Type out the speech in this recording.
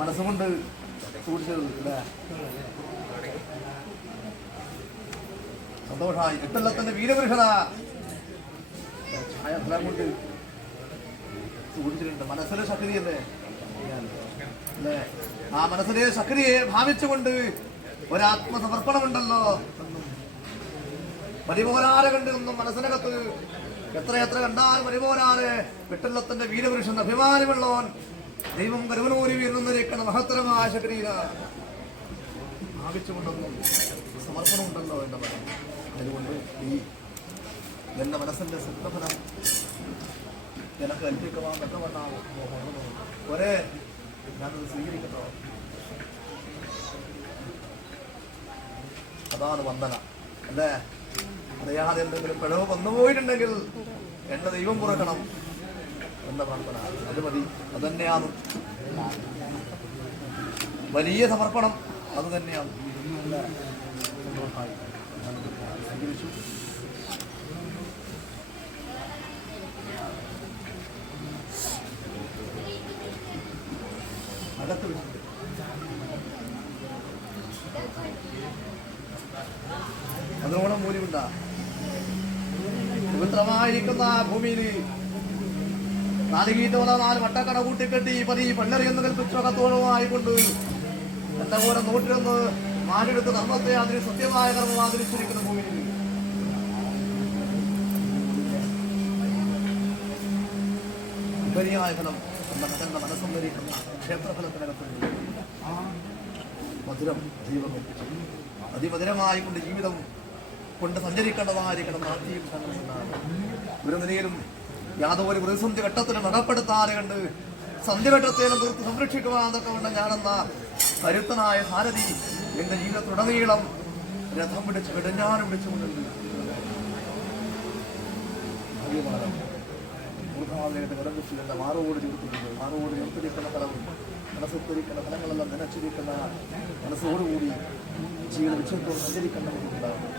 മനസ്സുകൊണ്ട് സൂക്ഷിച്ചത് അല്ലേ? സന്തോഷമായി. എട്ടല്ലത്തിന്റെ വീരപുരുഷത ഫലം കൊണ്ട് സൂക്ഷിച്ചിട്ടുണ്ട്. മനസ്സിലെ ശക്തിയല്ലേ അല്ലേ? ആ മനസ്സിലെ ശക്തിയെ ഭാവിച്ചുകൊണ്ട് ഒരാത്മസമർപ്പണമുണ്ടല്ലോ. മരിപോരാരെ കണ്ട് ഒന്നും മനസ്സിനകത്ത് എത്രയെത്ര കണ്ടാൽ മരിപോരാരെ വിട്ടല്ലത്തിന്റെ വീരപുരുഷൻ അഭിമാനമുള്ളവൻ ദൈവം കരുവനൂരി വീർന്നിരിക്കുന്ന മഹത്തരമായ ശക്തിയില ഭാവിച്ചുകൊണ്ടൊന്നും സമർപ്പണമുണ്ടല്ലോ എന്ന് പറയും. അതുകൊണ്ട് ഈ എന്റെ മനസ്സിന്റെ സുഖഫലം എനിക്ക് ഏൽപ്പിക്കുവാൻ പറ്റുമെന്നാണ് ഒരേ ഞാനത് സ്വീകരിക്കുന്നോ. അതാണ് വന്ദന അല്ലേ? അറിയാതെ എന്തെങ്കിലും പിഴവ് വന്നുപോയിട്ടുണ്ടെങ്കിൽ എന്റെ ദൈവം പുറക്കണം എന്ന പ്രാർത്ഥന. അത് മതി. അത് തന്നെയാണ് വലിയ സമർപ്പണം. അത് തന്നെയാണ്. സ്വീകരിച്ചു. അകത്ത് അതോളം മൂല്യമുണ്ട. പവിത്രമായിരിക്കുന്ന ഭൂമിയിൽ 4 ഗീതോല 4 വട്ടക്കട കൂട്ടിക്കെട്ടി പതി പള്ളറിയെന്ന് കൽപ്പിച്ചകത്തോളമായിക്കൊണ്ട് എന്റെ പോലെ 101 മാറ്റെടുത്ത് ധർമ്മത്തെ അതിന് സത്യമായ കർമ്മം ആദരിച്ചിരിക്കുന്ന ഭൂമിയിൽ ഉപരിയായ ഫലം എന്റെ മനസ്സംഭരിക്കുന്ന ക്ഷേത്രഫലത്തിനകത്തുണ്ട്. മധുരം ജീവൻ അതിമധുരമായി കൊണ്ട് ജീവിതം കൊണ്ട് സഞ്ചരിക്കേണ്ടതായിരിക്കണം. നാട്ടിയും ഒരു നിലയിലും യാതൊരു പ്രതിസന്ധി ഘട്ടത്തിലും അകപ്പെടുത്താതെ കണ്ട് സന്ധ്യഘട്ടത്തേലും തീർത്ത് സംരക്ഷിക്കുവാനൊക്കെ കൊണ്ട് ഞാനെന്ന കരുത്തനായ സാരഥി എന്റെ ജീവിതത്തിലുടനീളം രഥം പിടിച്ച് വെടഞ്ഞാനും പിടിച്ചുകൊണ്ടുണ്ട്. എന്റെ മാറോട് ചേർത്തിട്ടുണ്ട്. മാറോട് ചേർത്തിരിക്കുന്ന ഫലവും മനസ്സൊത്തിരിക്കുന്ന ഫലങ്ങളെല്ലാം നനച്ചിരിക്കുന്ന മനസ്സോടുകൂടി ജീവിത വിഷയത്തോട് സഞ്ചരിക്കേണ്ടതുണ്ടാകും.